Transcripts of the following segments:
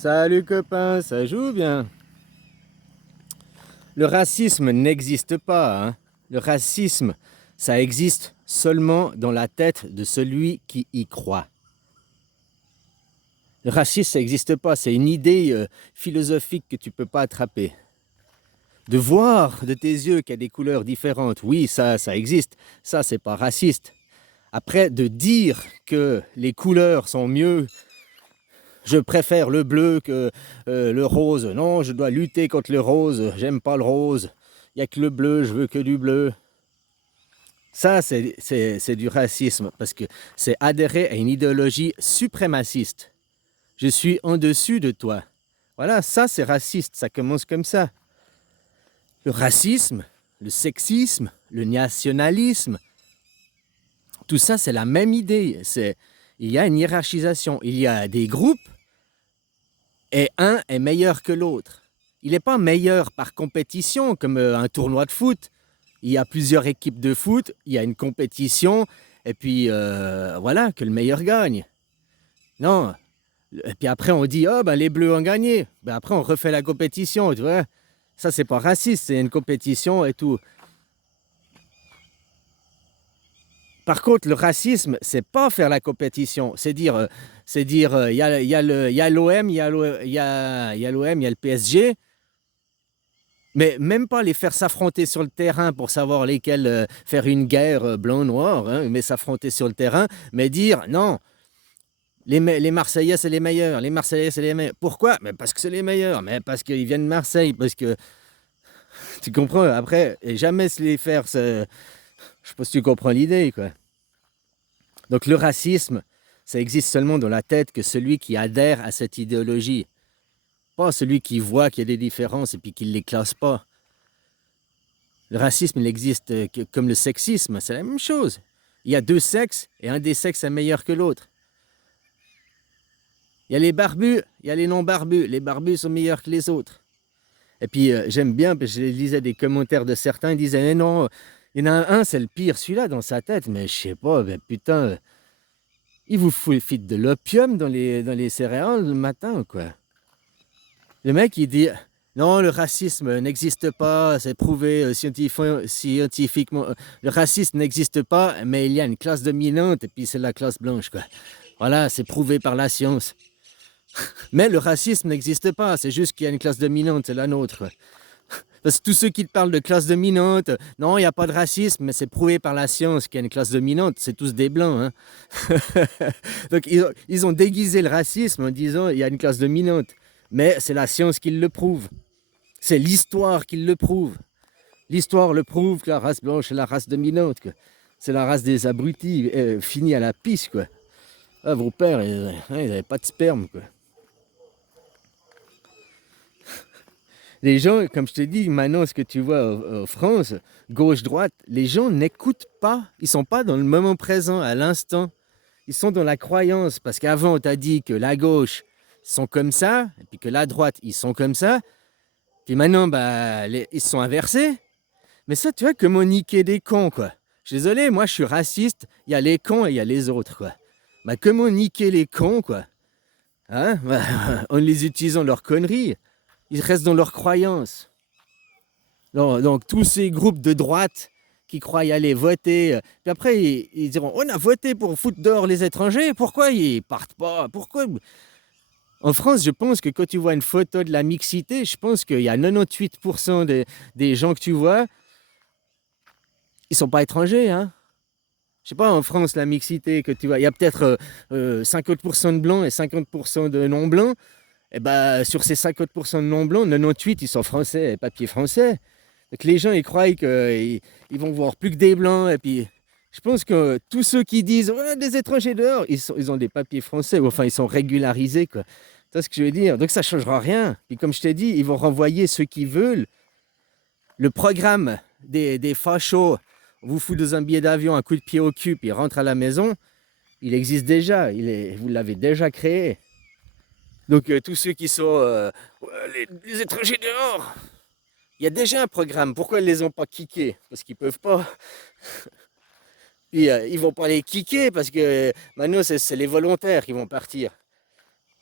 Salut copain, ça joue bien? Le racisme n'existe pas, hein. Le racisme, ça existe seulement dans la tête de celui qui y croit. Le racisme, ça n'existe pas, c'est une idée philosophique que tu ne peux pas attraper. De voir de tes yeux qu'il y a des couleurs différentes, oui, ça existe, ça c'est pas raciste. Après, de dire que les couleurs sont mieux, je préfère le bleu que le rose. Non, je dois lutter contre le rose. J'aime pas le rose. Il n'y a que le bleu, je veux que du bleu. Ça, c'est du racisme parce que c'est adhérer à une idéologie suprémaciste. Je suis en dessus de toi. Voilà, ça c'est raciste, ça commence comme ça. Le racisme, le sexisme, le nationalisme, tout ça c'est la même idée. Il y a une hiérarchisation, il y a des groupes et un est meilleur que l'autre. Il n'est pas meilleur par compétition, comme un tournoi de foot. Il y a plusieurs équipes de foot, il y a une compétition, et puis voilà, que le meilleur gagne. Non. Et puis après, on dit, oh, ben, les Bleus ont gagné. Ben, après, on refait la compétition, tu vois. Ça, c'est pas raciste, c'est une compétition et tout. Par contre, le racisme, c'est pas faire la compétition. C'est dire, il y a l'OM, il y a l'OM, il y a le PSG, mais même pas les faire s'affronter sur le terrain pour savoir lesquels faire une guerre blanc-noir, hein, mais s'affronter sur le terrain, mais dire non, les Marseillais c'est les meilleurs, les Marseillais c'est les meilleurs. Pourquoi? Mais parce que c'est les meilleurs, mais parce qu'ils viennent de Marseille, parce que tu comprends. Après, et jamais se les faire, je sais pas si tu comprends l'idée, quoi. Donc le racisme, ça existe seulement dans la tête que celui qui adhère à cette idéologie, pas celui qui voit qu'il y a des différences et puis qui ne les classe pas. Le racisme, il existe comme le sexisme, c'est la même chose. Il y a deux sexes et un des sexes est meilleur que l'autre. Il y a les barbus, il y a les non-barbus. Les barbus sont meilleurs que les autres. Et puis j'aime bien, parce que je lisais des commentaires de certains, ils disaient, mais non, il y en a un, c'est le pire, celui-là, dans sa tête. Mais je sais pas, mais putain, il vous fout de l'opium dans les céréales le matin, quoi. Le mec, il dit, non, le racisme n'existe pas, c'est prouvé scientifiquement. Le racisme n'existe pas, mais il y a une classe dominante, et puis c'est la classe blanche, quoi. Voilà, c'est prouvé par la science. Mais le racisme n'existe pas, c'est juste qu'il y a une classe dominante, c'est la nôtre, quoi. Parce que tous ceux qui te parlent de classe dominante, non, il n'y a pas de racisme, mais c'est prouvé par la science qu'il y a une classe dominante, c'est tous des blancs, hein. Donc ils ont déguisé le racisme en disant il y a une classe dominante. Mais c'est la science qui le prouve. C'est l'histoire qui le prouve. L'histoire le prouve que la race blanche est la race dominante, quoi. C'est la race des abrutis, finis à la pisse, quoi. Ah, vos pères, ils n'avaient pas de sperme, quoi. Les gens, comme je te dis, maintenant, ce que tu vois en France, gauche-droite, les gens n'écoutent pas. Ils ne sont pas dans le moment présent, à l'instant. Ils sont dans la croyance. Parce qu'avant, on t'a dit que la gauche sont comme ça, et puis que la droite, ils sont comme ça. Puis maintenant, bah, ils se sont inversés. Mais ça, tu vois, comment niquer des cons, quoi. Je suis désolé, moi, je suis raciste. Il y a les cons et il y a les autres, quoi. Bah, comment niquer les cons, quoi, hein, bah, en les utilisant leurs conneries. Ils restent dans leurs croyances. Donc tous ces groupes de droite qui croient y aller voter, puis après, ils diront, on a voté pour foutre dehors les étrangers, pourquoi ils partent pas? Pourquoi? En France, je pense que quand tu vois une photo de la mixité, je pense qu'il y a 98% des gens que tu vois, ils sont pas étrangers, hein. Je sais pas, en France, la mixité que tu vois, il y a peut-être 50% de blancs et 50% de non-blancs. Et bah, sur ces 50% de non-blancs, 98, ils sont français, papier français. Donc les gens, ils croient qu'ils vont voir plus que des blancs. Et puis, je pense que tous ceux qui disent ouais, des étrangers dehors, ils ont des papiers français, ou enfin, ils sont régularisés, quoi. Tu vois ce que je veux dire? Donc ça ne changera rien. Puis comme je t'ai dit, ils vont renvoyer ceux qui veulent. Le programme des fachos, on vous fout dans un billet d'avion, un coup de pied au cul, puis rentre à la maison, il existe déjà. Vous l'avez déjà créé. Donc tous ceux qui sont les étrangers dehors, il y a déjà un programme. Pourquoi ils ne les ont pas kickés? Parce qu'ils ne peuvent pas. Puis ils ne vont pas les kicker parce que maintenant c'est les volontaires qui vont partir.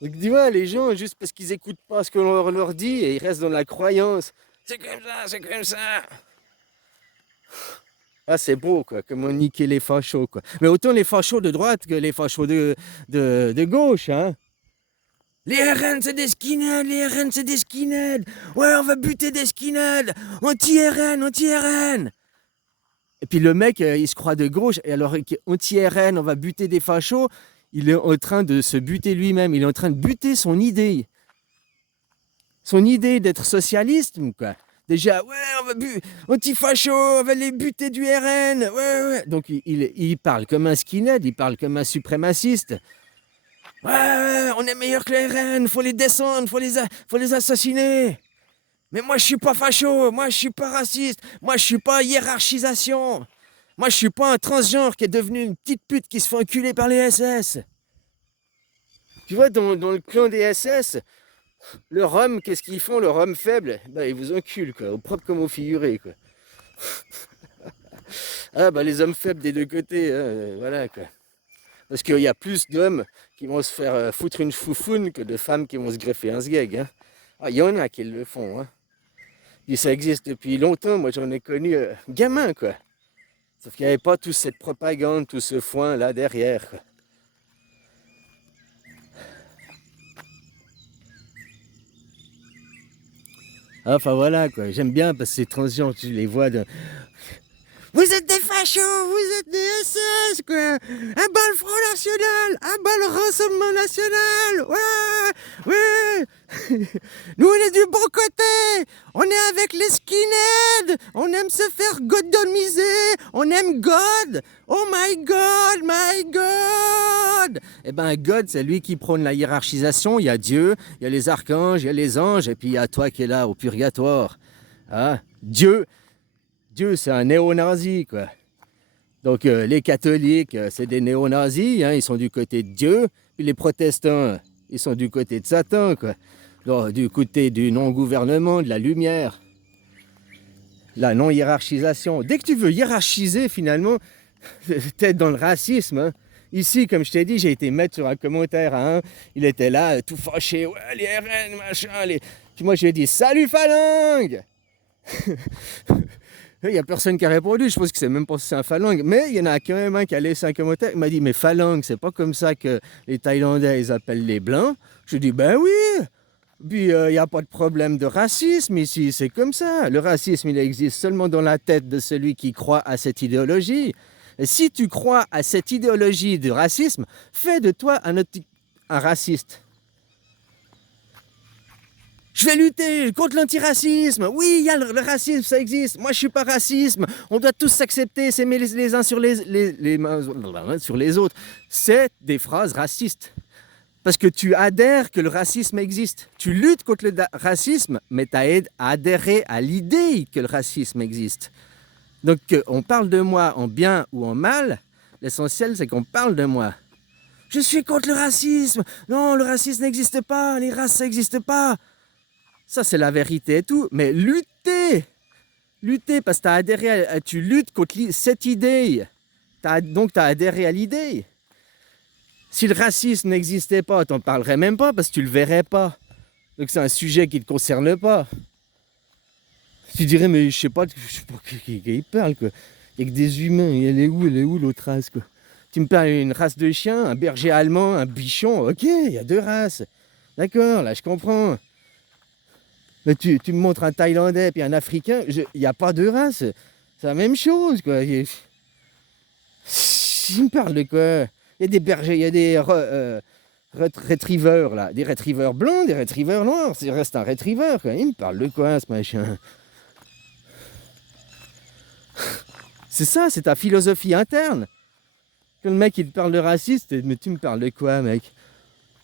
Donc, tu vois, les gens, juste parce qu'ils écoutent pas ce que l'on leur dit, et ils restent dans la croyance. C'est comme ça, c'est comme ça. Ah, c'est beau, quoi, comment niquer les fachos, quoi. Mais autant les fachos de droite que les fachos de gauche, hein. Les RN, c'est des skinheads, les RN, c'est des skinheads. Ouais, on va buter des skinheads. Anti-RN, anti-RN. Et puis le mec, il se croit de gauche, et alors anti-RN, on va buter des fachos. Il est en train de se buter lui-même, il est en train de buter son idée. Son idée d'être socialiste, quoi. Déjà, ouais, on va anti-facho, on va les buter du RN. Ouais, ouais. Donc il parle comme un skinhead, il parle comme un suprémaciste. Ouais, ouais, on est meilleur que les RN, faut les descendre, faut les assassiner. Mais moi, je suis pas facho, moi, je suis pas raciste, moi, je suis pas hiérarchisation. Moi, je suis pas un transgenre qui est devenu une petite pute qui se fait enculer par les SS. Tu vois, dans le clan des SS, le rhum, qu'est-ce qu'ils font, le rhum faible? Ben, ils vous enculent, quoi, au propre comme au figuré, quoi. Ah, bah, les hommes faibles des deux côtés, hein, voilà, quoi. Parce qu'il y a plus d'hommes qui vont se faire foutre une foufoune que de femmes qui vont se greffer un sgeg, hein. Ah, il y en a qui le font, hein. Et ça existe depuis longtemps, moi j'en ai connu gamin, quoi. Sauf qu'il n'y avait pas toute cette propagande, tout ce foin là derrière, quoi. Enfin voilà, quoi, j'aime bien parce que ces transients, tu les vois de... Vous êtes des fachos, vous êtes des SS, quoi. Un bas le Front National, un bas le Rassemblement National. Ouais, ouais. Nous, on est du bon côté. On est avec les skinheads. On aime se faire godomiser. On aime God. Oh my God, my God. Eh ben, God, c'est lui qui prône la hiérarchisation. Il y a Dieu, il y a les archanges, il y a les anges, et puis il y a toi qui es là au purgatoire. Hein? Dieu, c'est un néo-nazi, quoi. Donc, les catholiques, c'est des néo-nazis, hein, ils sont du côté de Dieu. Puis les protestants, ils sont du côté de Satan, quoi. Donc, du côté du non-gouvernement, de la lumière, la non-hiérarchisation. Dès que tu veux hiérarchiser, finalement, t'es dans le racisme, hein. Ici, comme je t'ai dit, j'ai été mettre sur un commentaire à un, il était là, tout fâché, ouais, les RN, machin, les... Puis moi, j'ai dit, salut phalangue. Il n'y a personne qui a répondu, je pense que c'est même pas si c'est un phalangue. Mais il y en a quand même un qui a laissé un commentaire. Il m'a dit, mais phalangue, c'est pas comme ça que les Thaïlandais ils appellent les blancs. Je dis, ben oui. Puis il n'y a pas de problème de racisme ici, c'est comme ça. Le racisme, il existe seulement dans la tête de celui qui croit à cette idéologie. Et si tu crois à cette idéologie de racisme, fais de toi un raciste. Je vais lutter contre l'antiracisme. Oui, il y a le racisme, ça existe. Moi, je suis pas racisme. On doit tous s'accepter, s'aimer les uns sur sur les autres. C'est des phrases racistes. Parce que tu adhères que le racisme existe. Tu luttes contre le racisme, mais tu as adhéré à l'idée que le racisme existe. Donc, on parle de moi en bien ou en mal. L'essentiel, c'est qu'on parle de moi. Je suis contre le racisme. Non, le racisme n'existe pas. Les races, ça n'existe pas. Ça, c'est la vérité et tout. Mais lutter parce que tu luttes contre cette idée. Donc, tu as adhéré à l'idée. Si le racisme n'existait pas, tu n'en parlerais même pas parce que tu ne le verrais pas. Donc, c'est un sujet qui ne te concerne pas. Tu dirais, mais je sais pas qui il parle, quoi. Il n'y a que des humains. Elle est où l'autre race, quoi? Tu me parles d'une race de chien, un berger allemand, un bichon. Ok, il y a deux races. D'accord, là, je comprends. Mais tu me montres un Thaïlandais et un Africain, il n'y a pas de race. C'est la même chose, quoi. Il me parle de quoi? Il y a des bergers, il y a des retrievers, là. Des retrievers blancs, des retrievers noirs. Ça reste un retriever, quoi. Il me parle de quoi, ce machin? C'est ça, c'est ta philosophie interne. Quand le mec, il te parle de raciste, mais tu me parles de quoi, mec?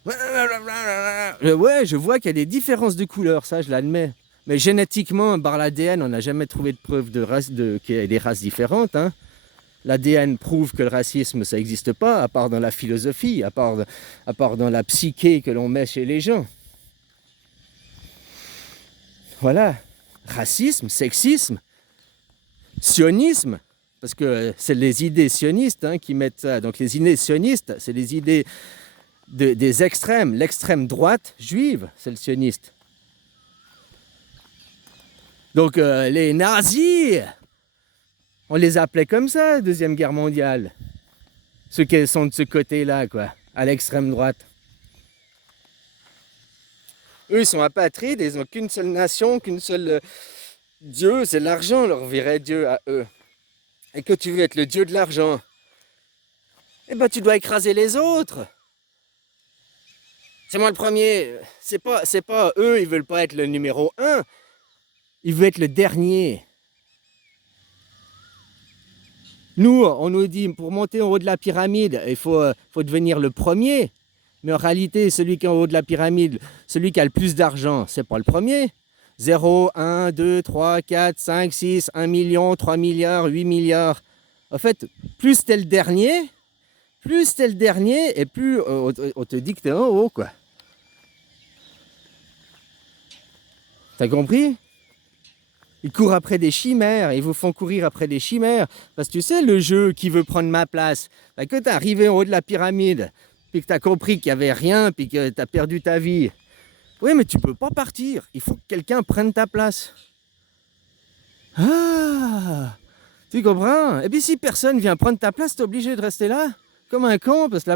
Ouais, je vois qu'il y a des différences de couleur, ça je l'admets. Mais génétiquement, par l'ADN, on n'a jamais trouvé de preuve qu'il y ait des races différentes, hein. L'ADN prouve que le racisme, ça n'existe pas, à part dans la philosophie, à part dans la psyché que l'on met chez les gens. Voilà. Racisme, sexisme, sionisme, parce que c'est les idées sionistes, hein, qui mettent ça. Donc les idées sionistes, c'est les idées des extrêmes. L'extrême droite juive, c'est le sioniste. Donc les nazis, on les appelait comme ça, Deuxième Guerre mondiale. Ceux qui sont de ce côté-là, quoi, à l'extrême droite. Eux, ils sont apatrides, ils n'ont qu'une seule nation, qu'une seule Dieu, c'est l'argent, leur vrai Dieu à eux. Et que tu veux être le Dieu de l'argent, eh ben tu dois écraser les autres. C'est moi le premier. C'est pas eux, ils veulent pas être le numéro 1. Ils veulent être le dernier. Nous, on nous dit, pour monter en haut de la pyramide, il faut devenir le premier. Mais en réalité, celui qui est en haut de la pyramide, celui qui a le plus d'argent, c'est pas le premier. 0, 1, 2, 3, 4, 5, 6, 1 million, 3 milliards, 8 milliards. En fait, plus t'es le dernier, et plus on te dit que t'es en haut, quoi. T'as compris? Ils courent après des chimères, ils vous font courir après des chimères. Parce que tu sais, le jeu qui veut prendre ma place, bah, que t'es arrivé en haut de la pyramide, puis que t'as compris qu'il n'y avait rien, puis que t'as perdu ta vie. Oui, mais tu peux pas partir. Il faut que quelqu'un prenne ta place. Ah, tu comprends? Et puis si personne vient prendre ta place, t'es obligé de rester là, comme un con, parce que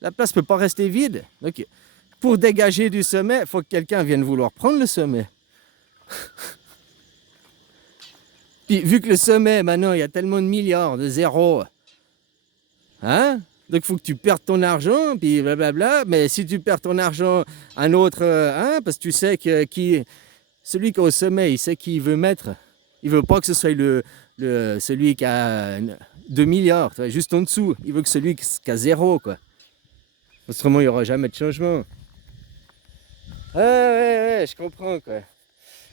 la place peut pas rester vide. Donc, pour dégager du sommet, il faut que quelqu'un vienne vouloir prendre le sommet. Puis vu que le sommet, maintenant, il y a tellement de milliards, de zéros, hein? Donc il faut que tu perdes ton argent, puis blablabla. Mais si tu perds ton argent, un autre, hein? Parce que tu sais que celui qui est au sommet, il sait qui il veut mettre. Il veut pas que ce soit celui qui a 2 milliards, juste en dessous. Il veut que celui qui a 0, quoi. Autrement, il n'y aura jamais de changement. Ah ouais, je comprends, quoi.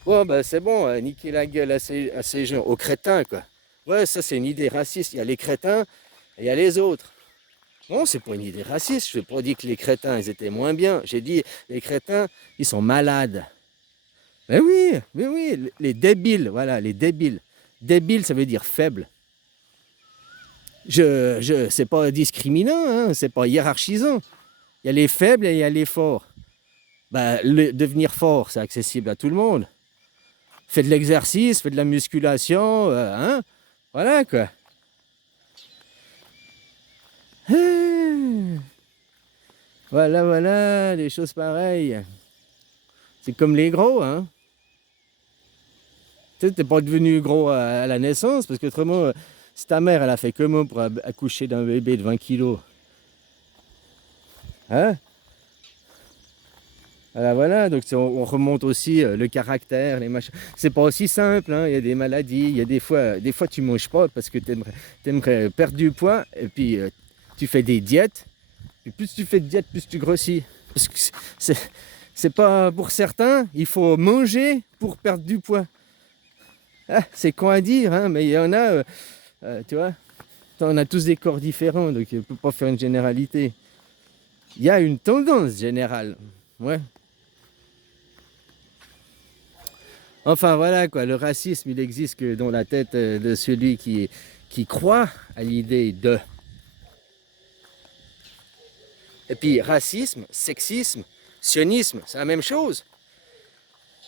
Bon, bah c'est bon, niquer la gueule à ces gens, aux crétins, quoi. Ouais, ça c'est une idée raciste. Il y a les crétins et il y a les autres. Non, c'est pas une idée raciste. Je n'ai pas dit que les crétins, ils étaient moins bien. J'ai dit, les crétins, ils sont malades. Mais oui, les débiles, voilà, les débiles. Débile, ça veut dire faible. C'est pas discriminant, hein, c'est pas hiérarchisant. Il y a les faibles et il y a les forts. Bah, devenir fort, c'est accessible à tout le monde. Fais de l'exercice, fais de la musculation, hein, voilà quoi. Voilà, des choses pareilles. C'est comme les gros, hein. Tu sais, t'es pas devenu gros à la naissance, parce qu'autrement, si ta mère, elle a fait comment pour accoucher d'un bébé de 20 kilos? Hein? Voilà, donc on remonte aussi le caractère, les machins. C'est pas aussi simple, hein. Il y a des maladies, il y a des fois tu manges pas parce que t'aimerais perdre du poids, et puis tu fais des diètes, et plus tu fais de diètes, plus tu grossis. Parce que c'est pas pour certains, il faut manger pour perdre du poids. Ah, c'est con à dire, hein, mais il y en a, tu vois, on a tous des corps différents, donc on ne peut pas faire une généralité. Il y a une tendance générale, ouais. Enfin voilà quoi, le racisme il existe que dans la tête de celui qui croit à l'idée de. Et puis racisme, sexisme, sionisme, c'est la même chose.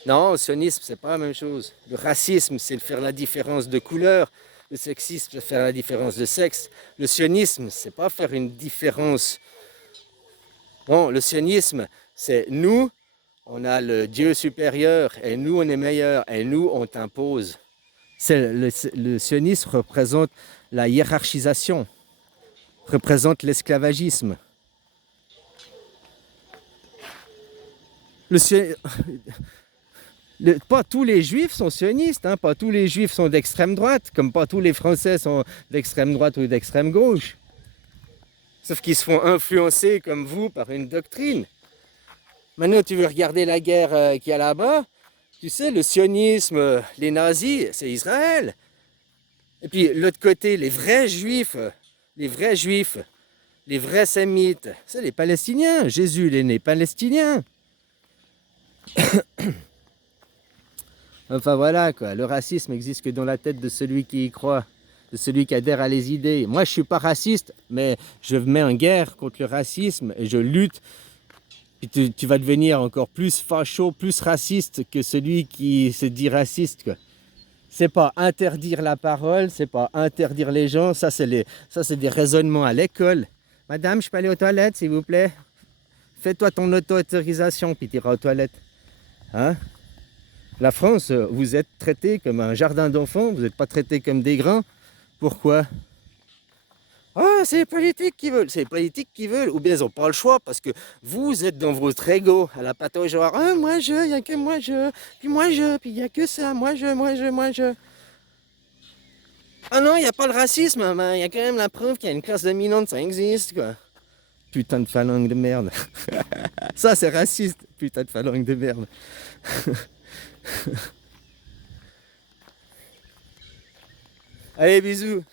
Non, le sionisme c'est pas la même chose. Le racisme c'est de faire la différence de couleur, le sexisme c'est faire la différence de sexe. Le sionisme c'est pas faire une différence. Non, le sionisme c'est nous. On a le Dieu supérieur et nous on est meilleurs et nous on t'impose. Le sionisme représente la hiérarchisation, représente l'esclavagisme. Pas tous les juifs sont sionistes, hein, pas tous les juifs sont d'extrême droite, comme pas tous les Français sont d'extrême droite ou d'extrême gauche. Sauf qu'ils se font influencer comme vous par une doctrine. Maintenant, tu veux regarder la guerre qu'il y a là-bas. Tu sais, le sionisme, les nazis, c'est Israël. Et puis, l'autre côté, les vrais juifs, les vrais sémites, c'est les Palestiniens. Jésus, il est né palestinien. Enfin, voilà, quoi. Le racisme existe que dans la tête de celui qui y croit. de celui qui adhère à les idées. Moi, je suis pas raciste, mais je me mets en guerre contre le racisme et je lutte. Puis tu vas devenir encore plus facho, plus raciste que celui qui se dit raciste, quoi. C'est pas interdire la parole, c'est pas interdire les gens, ça c'est des raisonnements à l'école. Madame, je peux aller aux toilettes, s'il vous plaît? Fais-toi ton auto-autorisation, puis tu iras aux toilettes. Hein? La France, vous êtes traité comme un jardin d'enfants, vous n'êtes pas traité comme des grands. Pourquoi? Ah, c'est les politiques qui veulent, c'est les politiques qui veulent, ou bien ils n'ont pas le choix parce que vous êtes dans votre ego, à la patte genre, ah, moi je, il n'y a que moi je, puis il n'y a que ça, moi je. Ah non, il n'y a pas le racisme, mais il y a quand même la preuve qu'il y a une classe dominante, ça existe, quoi. Putain de phalange de merde. Ça, c'est raciste, putain de phalange de merde. Allez, bisous.